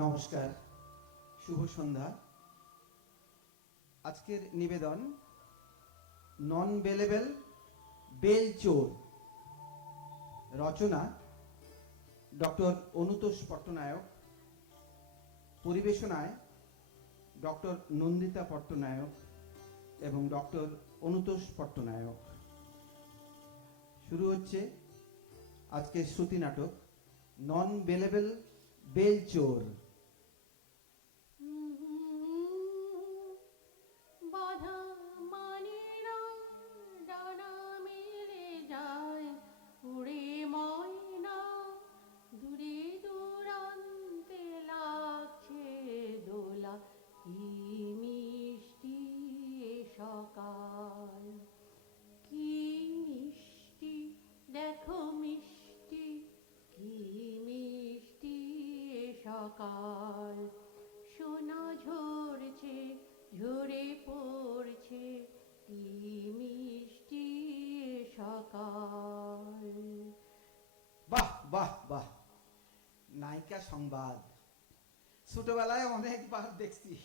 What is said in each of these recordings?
নমস্কার, শুভ সন্ধ্যা। আজকের নিবেদন নন বেলেবেল বেল চোর রচনা ডক্টর অনুতোষ পট্টনায়ক, পরিবেশনায় ডক্টর নন্দিতা পট্টনায়ক এবং ডক্টর অনুতোষ পট্টনায়ক। শুরু হচ্ছে আজকের শ্রুতি নাটক নন বেলেবেল বেল পড়ছে, কি মিষ্টি সকাল। বাহ বাহ বাহ। নায়িকা সংবাদ। ছোটবেলায় অনেকবার দেখছি।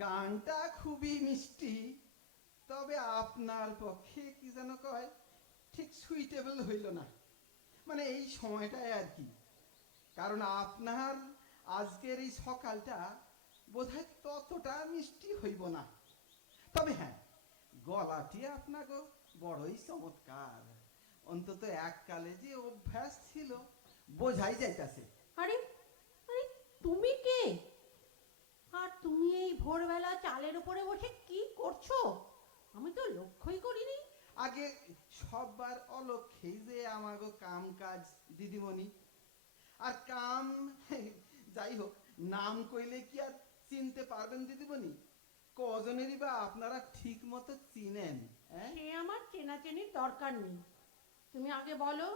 গানটা খুবই মিষ্টি, তবে আপনার পক্ষে কি যেন কয়, ঠিক সুইটেবল হইল না। মানে এই সময়টায় আর কি। কারণ আপনার আজকের এই সকালটা বোধহয় ততটা মিষ্টি হইব না। তবে হ্যাঁ গলাটি আপনাকে বড়ই চমৎকার। অন্তত এককালে যে অভ্যাস ছিল বোঝাই যাইতাছে। আরে আরে তুমি কে? আর তুমি এই ভোরবেলা চালের উপরে বসে কি করছ? আমি তো লক্ষ্যই করিনি। আগে সববার অলক্ষেই যে আমাগো কাম কাজ দিদিমণি। আর কাম যাই হোক নাম কইলে কি আর চিনতে পারবেন দিদিমণি? কজনেরই বা আপনারা ঠিক মতো চিনেন হ্যাঁ সে আমার চেনাচেনির দরকার নেই। তুমি আগে বলো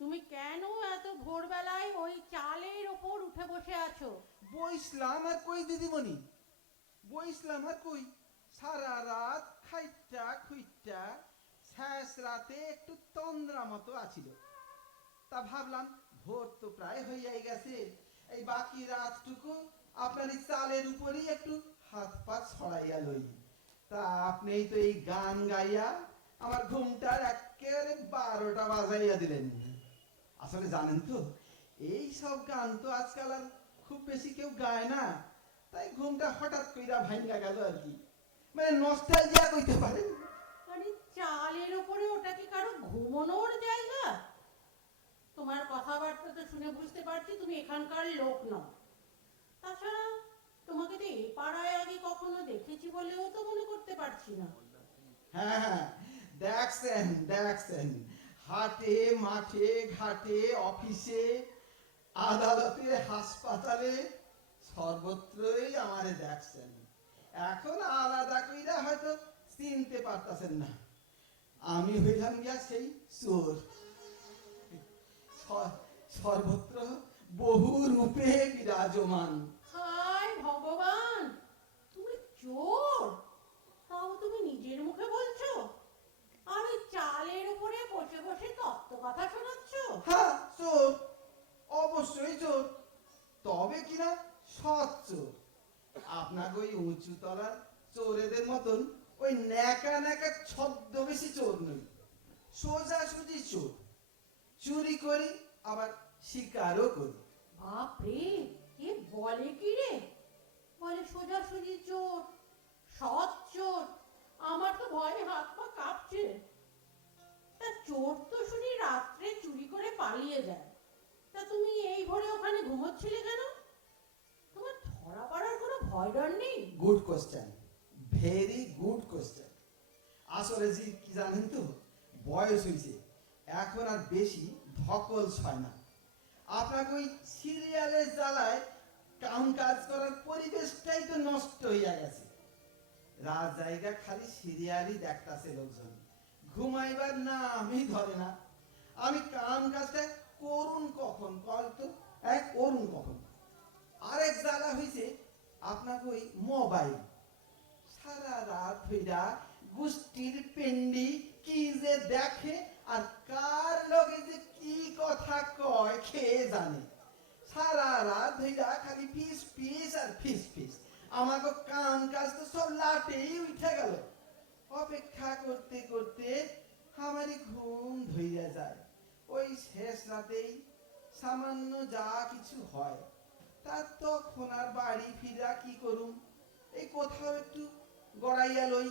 তুমি কেন এত ভোরবেলায় ওই চালের ওপর উঠে বসে আছো? বইসলাম আর কই দিদিমণি? বইসলাম আর কই? সারা রাত খাইটা খুইটা শেষ রাতে একটু তন্দ্রা মতো আছিল। তা ভাবলাম ভোর তো প্রায় হইয়াই গেছে। এই বাকি রাতটুকু আপনার এই চালের উপরেই একটু হাত পা ছড়াইয়া লই। তা আপনি তো এই গান গাইয়া আমার ঘুমটার একেবারে বারোটা বাজাইয়া দিলেন। আসলে জানেন তো, এই সব গান তো আজকাল আর খুব বেশি কেউ গায় না। তাই ঘুমটা হঠাৎ কইরা ভাঙ্গা গেল আর কি। মানে নস্টালজিয়া কইতে পারেন। আরে চালের উপরে ওটা কি কারও ঘুমানোর জায়গা? তোমার কথাবার্তা তো শুনে বুঝতে পারছি তুমি এখানকার লোক নও। তাছাড়া তোমাকে তো পাড়ায় আগে কখনো দেখেছি বলেও তো মনে করতে পারছি না। হ্যাঁ হ্যাঁ দেখছেন দেখছেন। হাটে, মাঠে, ঘাটে, অফিসে, আদালতে, হাসপাতালে সর্বত্রই আমারে দেখছেন। এখন আলাদা কইরা হয়তো চিনতে পারতাছেন না। আমি হইলাম গিয়া সেই চোর। সর্বত্র বহু রূপে বিরাজমান। চোর? তাও তুমি নিজের মুখে বলছো? ওই চালের উপরে বসে বসে তত্ত্ব কথা শোনাচ্ছ? হ্যাঁ চোর। অবশ্যই চোর। তবে কিনা সৎ চোর। আপনাকে ওই উঁচু তলার চোরেদের মতন ওই ন্যাকা ন্যাকা ছদ্মবেশী চোর নই। সোজাসুজি চোর। চুরি করি আবার শিকারও করি। বাপরে এ বলে কি রে? বলে সোজাসুজি চোর, সৎ চোর, আমার তো ভয়ে হাত পা কাঁপছে। তা চোর তো শুনি রাত্রে চুরি করে পালিয়ে যায়। তা তুমি এই ভোরে ওখানে ঘুমোচ্ছিলে কেন? তোমার ধরা পড়ার কোনো ভয় ডর নেই? Good question very good question আসলে জি, কি জানেন তো? বয়স হয়েছে। এখন আর বেশি ধকল ছয় না। আপনাকে ওই সিরিয়ালের জ্বালায় কাম কাজ করার পরিবেশটাই তো নষ্ট হইয়া গেছে। রাত জায়গা খালি সিরিয়ালই দেখতাছে লোকজন। ঘুমাইবার না, আমি ধরে না। আমি কাম কাজটা করুন কখন? তো এক করুন কখন? আরেক জ্বালা হইছে আপনাকে ওই মোবাইল। সারা রাত হইরা গোষ্ঠীর পেন্ডি কি যে দেখে আর কার লগে যে কি কথা কয় খেয়ে জানে? সারা রাত ধইরা খালি ফিস ফিস আর ফিস ফিস আমাকে কাম কাজ তো সব লাটেই উঠে গেল। অপেক্ষা করতে করতে আমারই ঘুম ধইয়া যায়। ওই শেষ রাতেই সামান্য যা কিছু হয়, তার তখন আর বাড়ি ফিরা কি করুম? এই কোথাও একটু গড়াইয়া লই।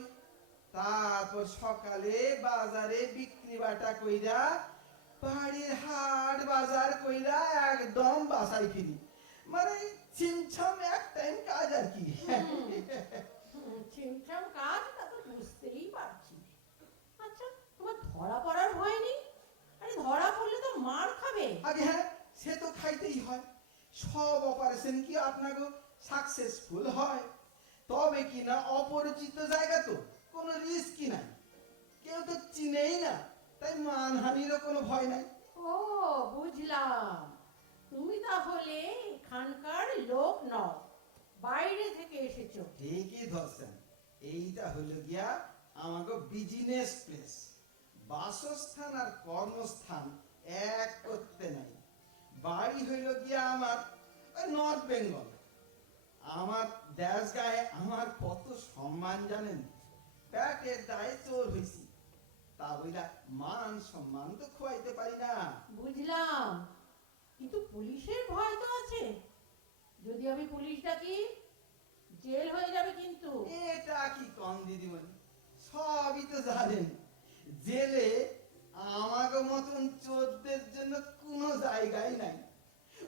তারপর সকালে বাজারে বিক্রি বাটা কইরা বাড়ির হাট বাজার কইরা একদম বাসায় ফিরি। মানে ছিমছাম এক টাইম কাজ আর কি। হুম, ছিমছাম কাজ তা তো বুঝতেই পারছি। আচ্ছা তোমার ধরা পড়ার ভয় নেই? আরে ধরা পড়লে তো মার খাবে। আগে হ্যাঁ সে তো খাইতেই হয়। সব অপারেশন কি আপনাকে সাকসেসফুল হয়? তবে কি না অপরিচিত জায়গা তো কোনো রিস্কই নাই। কেউ তো চিনেই না। তাই মানহানিরও কোনো ভয় নাই। ও বুঝলাম। তুমি তাহলে এখানকার লোক নও বাইরে থেকে এসেছ। ঠিকই ধরছেন। এইটা হলো গিয়া আমাকে বিজনেস প্লেস বাসস্থান আর কর্মস্থান এক করতে নাই। বাড়ি হইল গিয়া আমার নর্থ বেঙ্গল আমার দেশ গায়ে আমার কত সম্মান জানেন? প্যাটের দায়ে চোর হইছি। তা বইলা মান সম্মান তো খোয়াইতে পারি না। বুঝলাম। কিন্তু পুলিশের ভয় তো আছে। যদি আমি পুলিশ ডাকি জেল হয়ে যাবে কিন্তু। এটা কি কম দিদিমণি? সবই তো জানেন জেলে আমাকে মতন চোরদের জন্য কোনো জায়গাই নাই।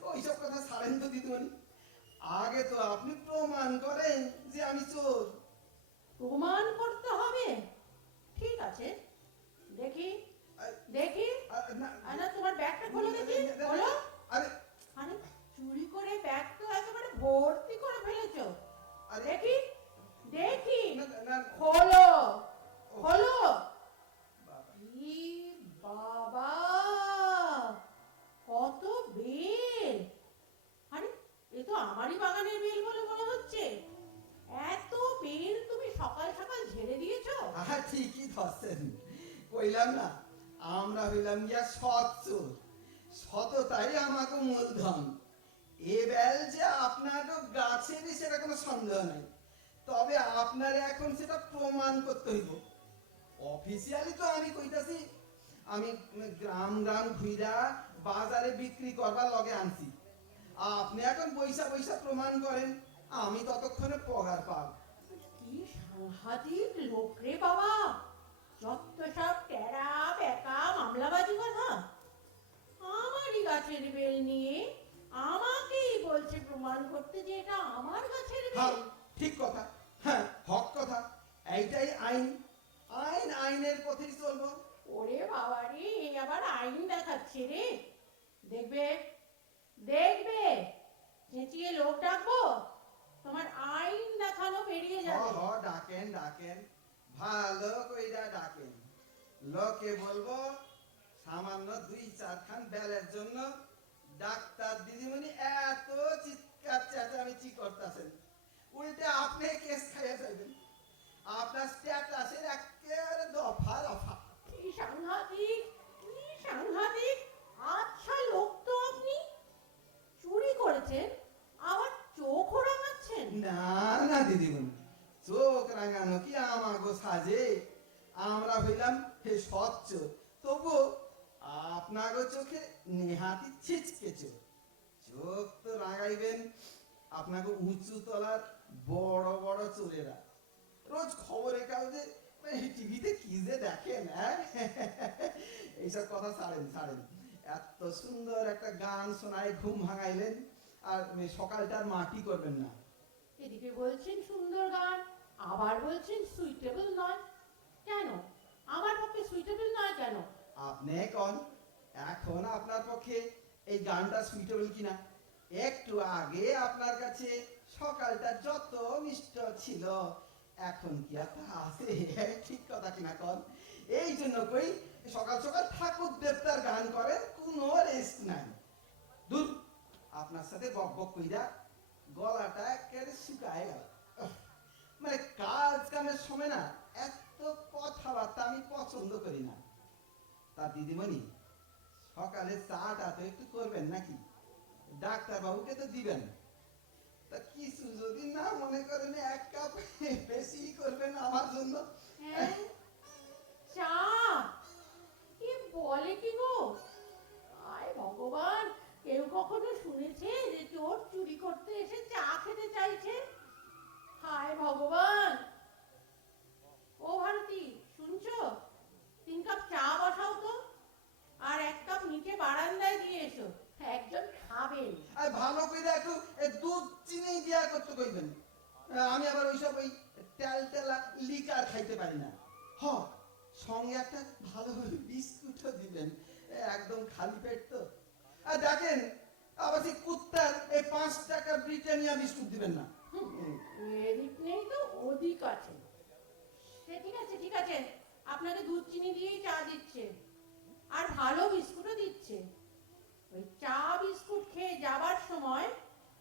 ওইসব কথা ছাড়েন তো দিদিমণি। আগে তো আপনি প্রমাণ করেন যে আমি চোর। প্রমাণ করতে হবে? ঠিক আছে। দেখি? দেখি? আ- না- আরে তোমার ব্যাগটা খোলো দেখি খোলো। আরে আরে চুরি করে ব্যাগ তো একেবারে ভর্তি করে ফেলেছো। দেখি? দেখি। খোলো। খোলো। বাবা। কত বেল। আরে এ তো আমারই বাগানের বেল বলে মনে হচ্ছে। এত বেল তুমি সকাল সকাল ঝেড়ে দিয়েছ? আহা ঠিকই ধরছেন। কইলাম না, আমরা হইলাম গিয়া সৎ চোর সততাই আমাকে মূলধন। এ বেল যে আপনার গাছেরই সেটা কোনো সন্দেহ নাই। তবে আপনার এখন সেটা প্রমাণ করতে হইব। অফিসিয়ালি তো আমি কইতাছি, আমি গ্রাম গ্রাম ঘুইরা বাজারে বিক্রি করবার লগে আনছি। আপনি এখন পয়সা পয়সা প্রমাণ করেন, আমি ততক্ষণে পগার পাব। কি সাংঘাতিক লোক রে বাবা! যত সব টেরা বেকা মামলাবাজি কথা? আমারই গাছের বেল নিয়ে আমাকেই বলছে প্রমাণ করতে যে এটা আমার গাছের হ্যাঁ বেল। ঠিক কথা। হ্যাঁ হক কথা। এইটাই আইন। আইন আইনের পথেই চলবো। ওরে বাবা রে আবার আইন দেখাচ্ছে রে। দেখবে? দেখবে? চেঁচিয়ে লোক ডাকবো? তোমার আইন দেখানো বেরিয়ে যাবে। ডাকেন ডাকেন। ভালো কইরা ডাকেন লোকে বলব, সামান্য দুই চার খান বেলের জন্য ডাক্তার দিদিমণি এত চিৎকার চেঁচামেচি করতেছেন। উল্টে আপনি কেস খাইয়া যাবেন আপনার স্ট্যাটাসের একেবারে দফা দফা কি সাংঘাতিক কি সাংঘাতিক আচ্ছা লোক তো আপনি চুরি করেছেন আবার চোখও রাঙাচ্ছেন না না দিদিমণি চোখ রাঙানো কি সাজে আমরা হইলাম হে স্বচ্ছ তবু আপনাগো চোখে নেহাতি ছিচকে চোখ তো রাঙাইবেন আপনাকে উঁচু তলার বড় বড় চোরেরা। রোজ খবরে কাগজে টিভিতে কি যে দেখেন হ্যাঁ? এইসব কথা ছাড়েন ছাড়েন। এত সুন্দর একটা গান শোনায় ঘুম ভাঙাইলেন, আর সকালটার মাটি করবেন না। এদিকে বলছেন সুন্দর গান। আবার বলছেন সুইটেবল নয়। কেন? আমার পক্ষে সুইটেবল নয় কেন? আপনি কন? এখন আপনার পক্ষে এই গানটা সুইটেবল কিনা? একটু আগে আপনার কাছে সকালটা যত মিষ্ট ছিল, এখন কি আর তা আছে? ঠিক কথা কিনা কন? এই জন্য কই সকাল সকাল ঠাকুর দেবতার গান করেন, কোনো রেস্ট নাই। দূর, আপনার সাথে বক বক কইরা গলাটা একেবারে শুকায় গেল। মানে কাজ কামের সময় না, এত কথাবার্তা আমি পছন্দ করি না। তা দিদিমণি, সকালে চাটা তো একটু করবেন নাকি? ডাক্তার বাবুকে তো দিবেন। তা কিছু যদি না মনে করেন, এক কাপ বেশি করবেন আমার জন্য। হ্যাঁ? চা? কি বলে কি গো? আয় ভগবান, কেউ কখনো শুনেছে যে চোর চুরি করতে এসে চা খেতে চাইছে? হায় ভগবান। ও ভারতী, শুনছো? তিন কাপ চা বসাও তো, আর এক কাপ নিচে বারান্দায় দিয়ে এসো। একজন খাবেন। আর ভালো করে একটু দুধ চিনি দিয়া করতে কইবেন। আমি আবার ওইসব ওই তেল তেলা লিকার খাইতে পারি না। হ, সঙ্গে একটা ভালো বিস্কুটও দিবেন। একদম খালি পেট তো। আর দেখেন আবার সেই কুত্তার এই পাঁচ টাকা ব্রিটানিয়া বিস্কুট দিবেন না। এদিক নেই তো ওদিক আছে। সে ঠিক আছে ঠিক আছে। আপনাকে দুধ চিনি দিয়েই চা দিচ্ছে। আর ভালো বিস্কুটও দিচ্ছে। ওই চা বিস্কুট খেয়ে যাবার সময়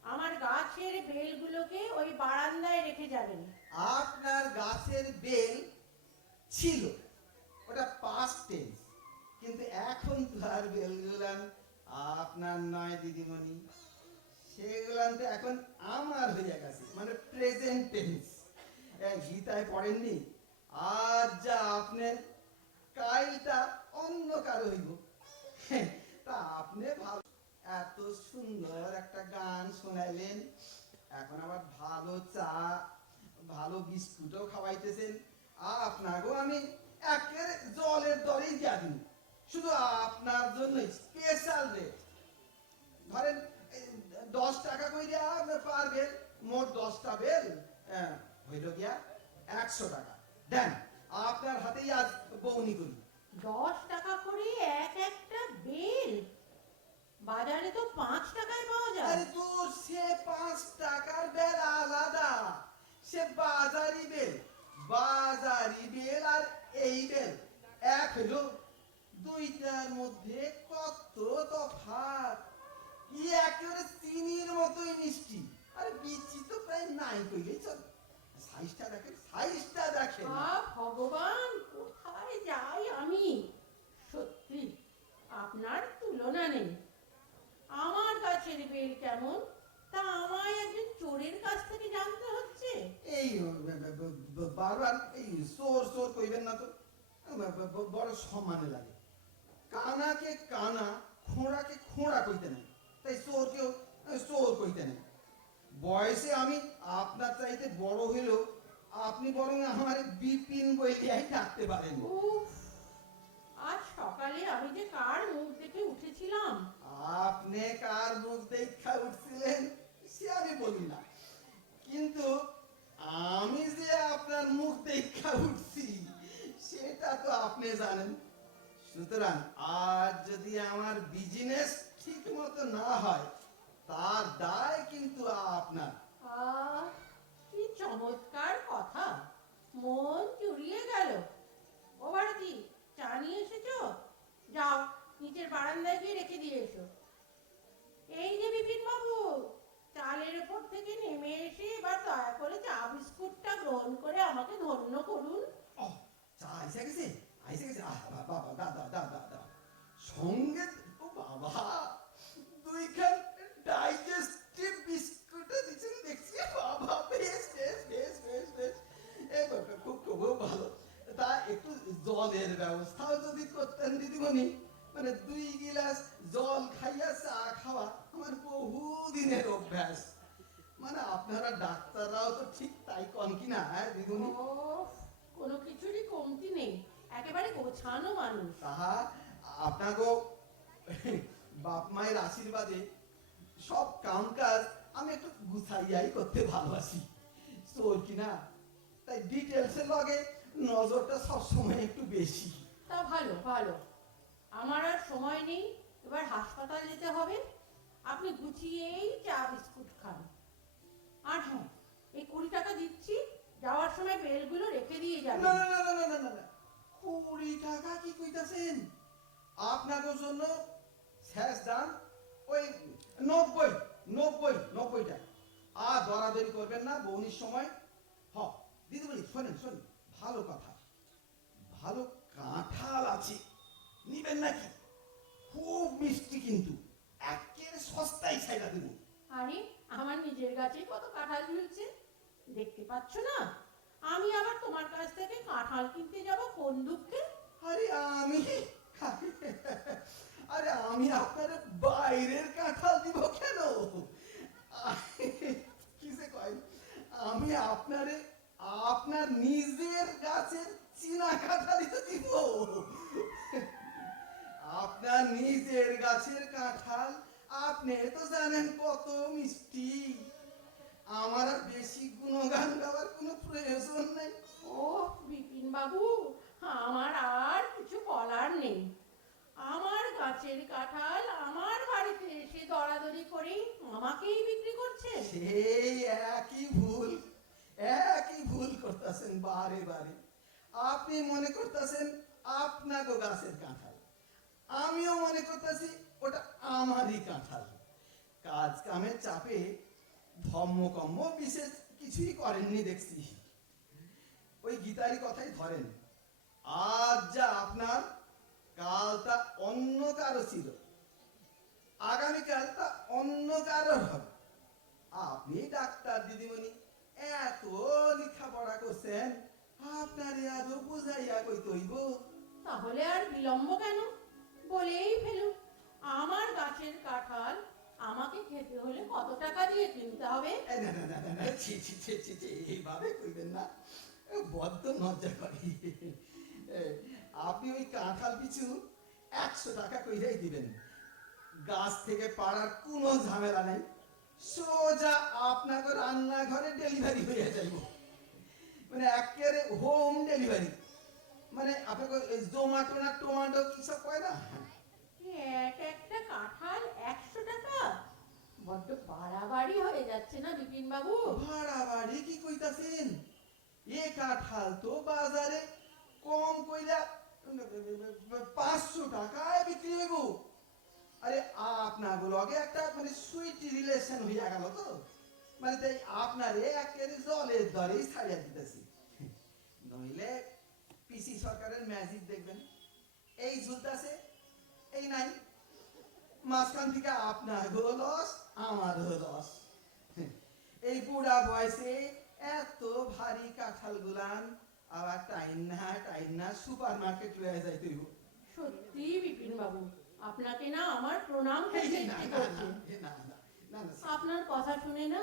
আমার গাছের বেলগুলোকে ওই বারান্দায় রেখে যাবেন। আপনার গাছের বেল ছিল ওটা পাস্ট টেন্স কিন্তু এখন তো আর বেলগুলান আপনার নয় দিদিমণি সেগুলান তো এখন আমার হয়ে গেছে মানে প্রেজেন্ট টেন্স গীতায় পড়েননি? আর যা আপনার কাইটা অন্য কারও হইব। হ্যাঁ, তা আপনি ভালো এত সুন্দর একটা গান শোনাইলেন। এখন আবার ভালো চা ভালো বিস্কুটও খাওয়াইতেছেন। আপনাকেও আমি একের জলের দরেই দিয়া দিন শুধু আপনার জন্য স্পেশাল রেট ধরেন দশ টাকা কইরা পারবেন মোট দশটা বেল হ্যাঁ, হইল গিয়া একশো টাকা। দেন আপনার হাতেই আজ বৌনি করি দশ টাকা করে এক একটা বেল বাজারে তো পাঁচ টাকায় পাওয়া যায়। আরে তোর সে পাঁচ টাকার বেল আলাদা। সে বাজারি বেল বাজারি বেল আর এই বেল এক হলো দুইটার মধ্যে কত তফাৎ? কি একেবারে চিনির মতোই মিষ্টি। আরে বিচি তো প্রায় নাই কইলেই চল। সাইজটা দেখেন সাইজটা দেখেন। ভগবান কোথায় যাই আমি? সত্যি আপনার তুলনা নেই। আমার গাছের বেল কেমন? তা আমায় একজন চোরের কাছ থেকে জানতে হচ্ছে। এই বারবার এই সোর সোর কইবেন না তো। বড় সমানে লাগে। কানাকে কানা খোঁড়াকে খোঁড়া কইতে নেই। তাই সোরকেও সোর কইতে নেই। বয়সে আমি আপনার চাইতে বড় হইলেও আপনি বরং আমার বিপিন বইলিয়াই ডাকতে পারেন। আজ সকালে আমি যে কার মুখ দেখে উঠেছিলাম। আপনি কার মুখ দেখা উঠছিলেন সে আমি বলি না। কিন্তু আমি যে আপনার মুখ দেখা উঠছি সেটা তো আপনি জানেন। সুতরাং আজ যদি আমার বিজনেস ঠিক মতো না হয় তার দায় কিন্তু আপনার। কি চমৎকার কথা। মন জুড়িয়ে গেল। ও ভারতী চা নিয়ে এসেছ? যাও নিচের বারান্দায় গিয়ে রেখে দিয়ে এসো। এই যে বিপিন বাবু চালের উপর থেকে নেমে এসে এবার দয়া করে চা বিস্কুটটা গ্রহণ করে আমাকে ধন্য করুন। চা আইসে গেছে? সঙ্গে ও বাবা দুইখান ডাইজেস্টিভ বিস্কুট দিচ্ছেন দেখছি বাবা বেশ বেশ বেশ বেশ বেশ খুব খুব ভালো তা একটু জলের ব্যবস্থাও যদি করতেন দিদিমণি মানে দুই গিলাস জল খাইয়া চা খাওয়া আমার বহুদিনের অভ্যাস মানে আপনারা ডাক্তাররাও তো ঠিক তাই কন কিনা হ্যাঁ দিদিমণি কোনো কিছুরই কমতি নেই। একেবারে গোছানো মানুষ। তাহা আপনাকেও বাপ মায়ের আশীর্বাদে সব কাম কাজ আমি একটু গুছাইয়াই করতে ভালোবাসি। চোর কিনা তাই ডিটেলসের লগে নজরটা সবসময় একটু বেশি। তা ভালো ভালো। আমার আর সময় নেই এবার হাসপাতাল যেতে হবে। আপনি গুছিয়েই চা বিস্কুট খান। আর হ্যাঁ এই কুড়ি টাকা দিচ্ছি যাওয়ার সময় বেলগুলো রেখে দিয়ে যাবেন। না না না না না না। কুড়ি টাকা কি কইতাছেন? আপনাদের জন্য শেষ দাম ওই নব্বই নব্বই, নব্বইটা। আর দরাদরি করবেন না, বৌনির সময়। হ, দিদি বলি, শোনেন শোনেন, ভালো কথা। ভালো কাঁঠাল আছে, নিবেন নাকি? খুব মিষ্টি কিন্তু, একের সস্তায় ছাইরা দেবো। আরে, আমার নিজের গাছে কত কাঁঠাল ঝুলছে? দেখতে পাচ্ছ না? আমি আবার তোমার কাছ থেকে কাঁঠাল কিনতে যাব কোন দুঃখে? আরে আমি আরে আমি আপনার বাইরের কাঁঠাল দিব কেন? কিসে কয়? আমি আপনারে, আপনার নিজের গাছের চীনা কাঁঠালই তো দিব। আপনার নিজের গাছের কাঁঠাল, আপনি তো জানেন কত মিষ্টি আমার আর বেশি গুণগান গাওয়ার কোনো প্রয়োজন নেই ও বিপিন বাবু আমার আর কিছু বলার নেই আমার গাছের কাঁঠাল আমার বাড়িতে এসে দরাদরি করে আমাকেই বিক্রি করছে সেই একই ভুল একই ভুল করতেছেন বারে বারে। আপনি মনে করতেছেন আপনাকে গাছের কাঁঠাল। আমিও মনে করতেছি ওটা আমারই কাঁঠাল। কাজ কামের চাপে ধর্মকম্ম বিশেষ কিছুই করেননি দেখছি। ওই গীতারি কথাই ধরেন, আজ যা আপনার কাল তা অন্য কারও ছিল। আগামীকাল তা অন্য কারোর হবে। আপনি ডাক্তার দিদিমণি এত লেখাপড়া করছেন আপনার আদৌ বুঝাইয়া কই তৈব? তাহলে আর বিলম্ব কেন? বলেই ফেলুন আমার গাছের কাঁঠাল আমাকে খেতে হলে কত টাকা দিয়ে কিনতে হবে? এ, না না না না না ছি ছি ছি ছি ছি এইভাবে কইবেন না। বড্ড লজ্জা করে। আপনি ওই কাঁঠাল পিছু একশো টাকা কইরাই দিবেন। গাছ থেকে পাড়ার কোনো ঝামেলা নাই। সোজা আপনাকে রান্নাঘরে ডেলিভারি হয়ে যাইব। মানে একেবারে হোম ডেলিভারি মানে আপনাকে জোমাটো না টোমাটো কি সব কয় না? এক একটা কাঁঠাল একশো টাকা। বড্ড বাড়াবাড়ি হয়ে যাচ্ছে না বিপিন বাবু? কি কইতাছেন? এ কাঁঠাল তো বাজারে কম কইলা পাঁচশো টাকায় বিক্রি হইব। আরে আপনার লগে একটা মানে সুইট রিলেশন হইয়া গেল তো। মানে তাই আপনারে একেবারে জলের দরেই ছাড়িয়া দিতেছি। নইলে পিসি সরকারের ম্যাজিক দেখবেন। এই ঝুলতাছে এই নাই। মাঝখান থেকে আপনার লস আমারও লস এই বুড়া বয়সে এত ভারী কাঁঠাল গুলান, আবার টাইম না টাইম না সুপার মার্কেট লয়ে যাইতে সত্যি বিপিন বাবু আপনাকে না আমার প্রণাম আপনার কথা শুনে না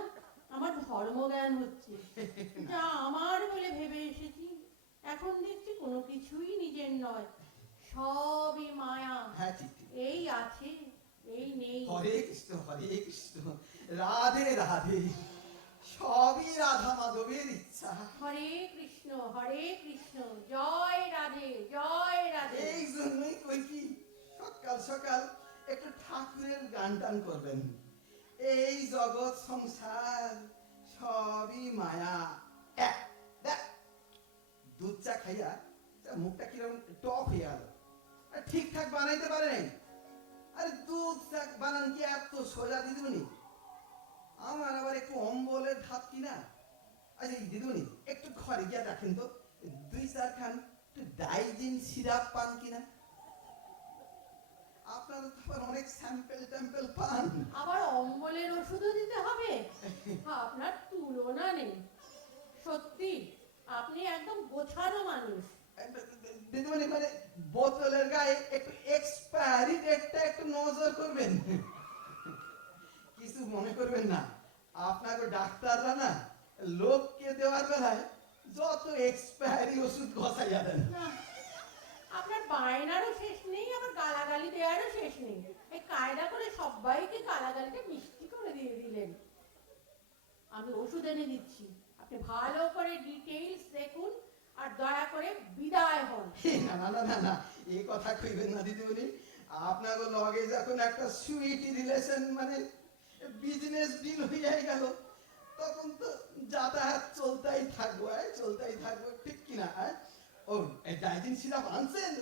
আমার ধর্মজ্ঞান হচ্ছে। যা আমার বলে ভেবে এসেছি। এখন দেখছি কোনো কিছুই নিজের নয়। সবই মায়া। হ্যাঁ এই আছে এই নেই। হরে কৃষ্ণ হরে কৃষ্ণ রাধে রাধে। সবই রাধা মাধবের ইচ্ছা। হরে কৃষ্ণ হরে কৃষ্ণ। জয় রাধে জয় রাধে। এই জন্যই কই কি সকাল সকাল একটু ঠাকুরের গান টান করবেন। এই জগৎ সংসার সবই মায়া। দুধ চা খাইয়া মুখটা কীরকম টক হয়ে গেল। ঠিকঠাক বানাইতে পারে নাই। আরে দুধ চা বানান কি এত সোজা দিদুনি? আমার আবার একটু অম্বলের ধাপ কিনা? আচ্ছা দিদিমণি একটু ঘরে গিয়া দেখেন তো, দুই চার খান একটু ডাইজিন সিরাপ পান কিনা? আপনারা তো আবার অনেক স্যাম্পেল ট্যাম্পেল পান। আবার অম্বলের ওষুধও দিতে হবে। আপনার তুলনা নেই। সত্যি আপনি একদম গোছানো মানুষ। দিদিমণি মানে বোতলের গায়ে একটু এক্সপায়ারি ডেটটা একটু নজর করবেন। কিছু মনে করবেন না। আপনাকে ডাক্তাররা না লোককে দেওয়ার বেলায় যত এক্সপায়ারি ওষুধ ঘষাইয়া দেন। না আপনার বায়নারও শেষ গালাগালি দেওয়ারও শেষ নেই। এই কায়দা করে সবাইকে গালাগালিটা মিষ্টি করে দিয়ে দিলেন। আমি ওষুধ এনে দিচ্ছি। আপনি ভালো করে ডিটেইলস দেখুন আর দয়া করে বিদায় হন। না না না না এই কথা কইবেন না দিদিমণি। আপনাকে লগে যখন একটা সুইট রিলেশন মানে বিজনেস ডিল হয়ে গেল, তখন তো যাতায়াত চলতেই থাকব চলতেই থাকব, ঠিক কিনা? ও ডাইজিন সিরাপ আনছেন?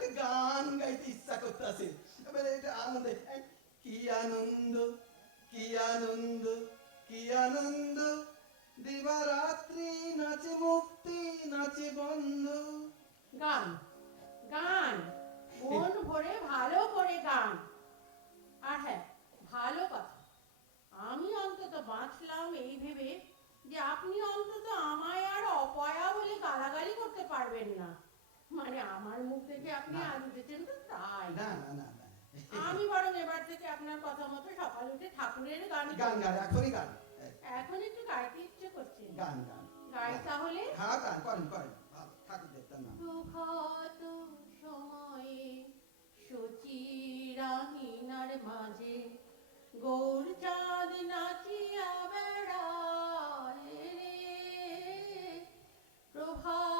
একটা গান গাইতে ইচ্ছা করতেছে। এবারে এটা আনন্দ কি আনন্দ কি আনন্দ কি আনন্দ। দিবারাত্রি নাচে মুক্তি, নাচে বন্ধ। গান গান। মন ভরে ভালো করে গান। আর হ্যাঁ ভালো কথা। আমি অন্তত বাঁচলাম এই ভেবে যে আপনি অন্তত আমায় আর অপয়া বলে গালাগালি করতে পারবেন না। মানে আমার মুখ দেখে আপনি না। আনতেছেন তো তাই। না না না না। আমি বরং এবার থেকে আপনার কথা মতো সকালে উঠে ঠাকুরের গান গান গান এখনই গান। এখন একটু গাইতে ইচ্ছে করছে। গান গান। গাই তাহলে? হ্যাঁ গান করেন করেন। ঠাকুর দেবতার নাম প্রভাত সময়ে সচিরাহিনার মাঝে গৌর চাঁদ নাচিয়া বেড়ায় রে। সময়ে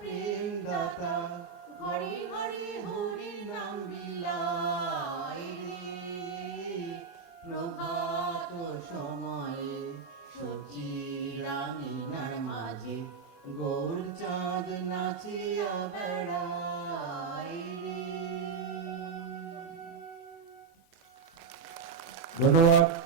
প্রেম দাতা হরি নাম প্রভাত সময়ে সচি মাঝে গৌর চাঁদ নাচিয়া বেড়াই রে। ধন্যবাদ।